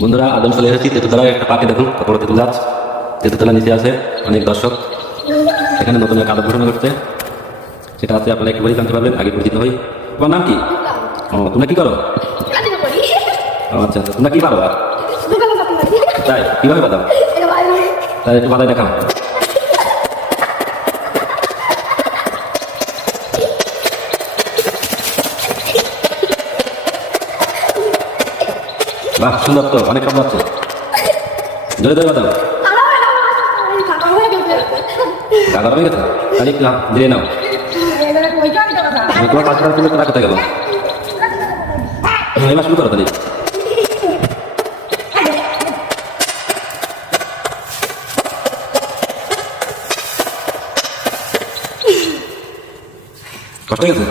বন্ধুরা আদম চলে এসেছি তেতুতলায়। একটা পাকে দেখুন কত বড় তেঁতুল গাছ। তেতুতলা নিচে আছে অনেক দর্শক, এখানে নতুন এক আদব ঘোষণা করছে, সেটা আছে আপনারা একটু জানতে পারবেন। আগে পরিচিত হই। তোমার নাম কি? ও, তোমরা কি করো? ও আচ্ছা আচ্ছা, তোমরা কি পারো? তাই কিভাবে বাদাম? তাই একটু বাদায় দেখাও। বাহ, সুন্দর তো, অনেক শব্দ আছে। জোরে জোরে বাদাম। কাগর হয়ে গেছে, তাহলে একটু ধীরে নাও। তোমার পাঁচটা তুলে তারা কোথায় গেল? এবার শুরু করো তাহলে। কষ্ট হয়ে গেছে?